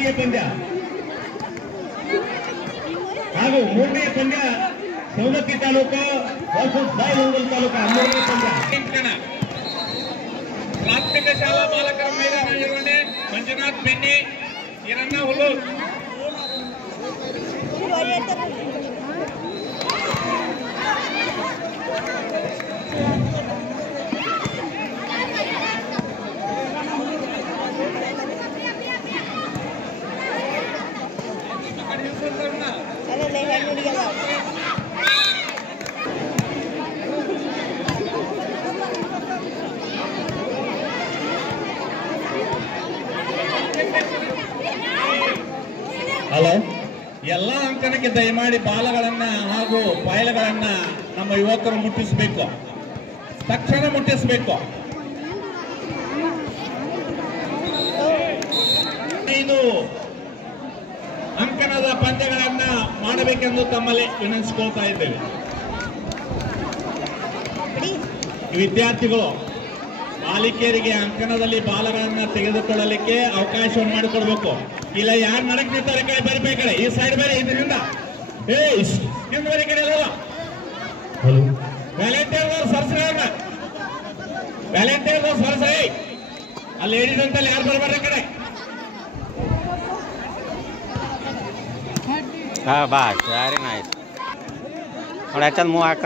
ದ್ವಿತೀಯ ಪಂದ್ಯ ಹಾಗೂ ಮೂರನೇ ಪಂದ್ಯ ಸವದತ್ತಿ ತಾಲೂಕು ವರ್ಸಸ್ ಬಾಯಿಲೊಂಗಲ್ ತಾಲೂಕು 13ನೇ ಪಂದ್ಯ. ಪ್ರಾಥಮಿಕ ಶಾಲಾ ಬಾಲಕರ ಮೈದಾನ ನಿರ್ವಹಣೆ ಮಂಜುನಾಥ್ ಬೆನ್ನಿ ಹಿರಣ್ಣ ಹುಲ್ಲೂರು. ಹಲೋ, ಎಲ್ಲ ಅಂಕಣಕ್ಕೆ ದಯಮಾಡಿ ಬಾಲಗಳನ್ನ ಹಾಗೂ ಪಾಯಲಗಳನ್ನ ನಮ್ಮ ಯುವಕರು ಮುಟ್ಟಿಸಬೇಕು, ತಕ್ಷಣ ಮುಟ್ಟಿಸಬೇಕು. 5 ಅಂಕಣದ ಪಂದ್ಯಗಳನ್ನ ಮಾಡಬೇಕೆಂದು ತಮ್ಮಲ್ಲಿ ವಿನಂತಿಸಿಕೊಳ್ತಾ ಇದ್ದೇವೆ. ವಿದ್ಯಾರ್ಥಿಗಳು ಬಾಲಿಕೆಯರಿಗೆ ಅಂಕಣದಲ್ಲಿ ಬಾಲಗಳನ್ನ ತೆಗೆದುಕೊಳ್ಳಲಿಕ್ಕೆ ಅವಕಾಶವನ್ನು ಮಾಡಿಕೊಡ್ಬೇಕು. ಇಲ್ಲ ಯಾರು ನಡಕ್ ನಿಂತಾರೆ ಕಡೆ ಬರಿ ಕಡೆ, ಈ ಸೈಡ್ ಬೇರೆ ಇದರಿಂದ ಬರೀ ಕಡೆ ಅಲ್ಲ. ವ್ಯಾಲೆಂಟೈರ್ ಸರ್ಸ್ರಿ ವ್ಯಾಲೆಂಟೈರ್ ಸರ್ಸ್ರಿ ಅಲ್ಲಿ ಲೇಡೀಸ್ ಅಂತ ಯಾರು ಬರ್ಬಾರ್ದು ಕಡೆ. बस वेरी नाइस. मुँह हाक